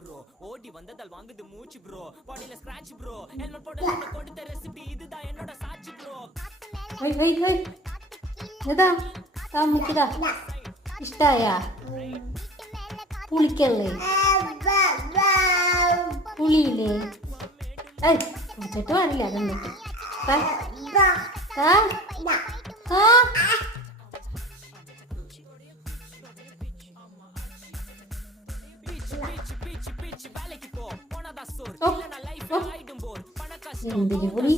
bro ஓடி வந்ததால் வாங்குது மூச்சு ப்ரோ பாடியில ஸ்கிராட்ச் ப்ரோ ஹெல்மெட் போட்டு கொடுத்த ரெசிபி இதுதான் என்னோட சாட்சி ப்ரோ ഇതാ താമസിക്കതാ ഇഷ്ടായ പുളിക്കല്ലേ പുളിയില്ലേ കുടിച്ചിട്ട് പാടില്ല അതെന്നിട്ട് എന്തിനു പുളി